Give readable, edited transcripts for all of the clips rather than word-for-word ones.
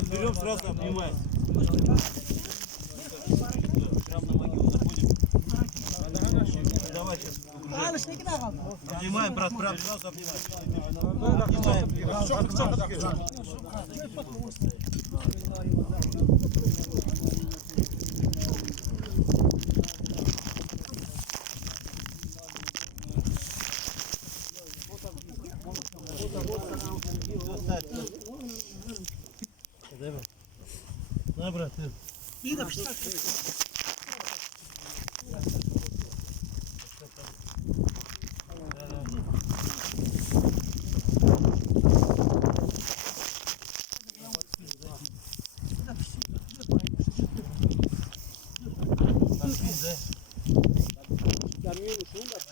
так берем, сразу обнимаем. Прям на могилу заходим. Давай сейчас. Обнимаем, брат, прям сразу обнимаем. На, брат, ты.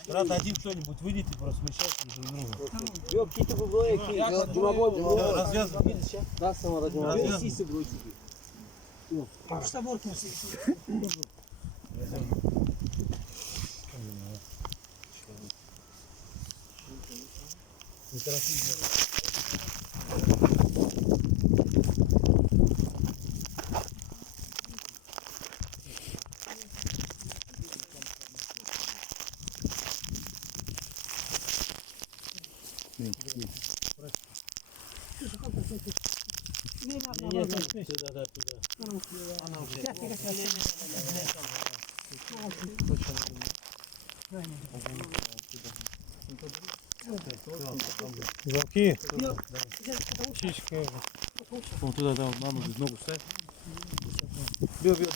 Брат, один кто-нибудь выйдите, просто смещайте друг друга. Yok kiti bu buraya ki. Cuma boy bu. Развязывай. Daha sonra cuma. Развязывай. Sisi bu iki. Туда, туда. Замки. Щичка. Вон туда, да, на ногу ставь. Бьет.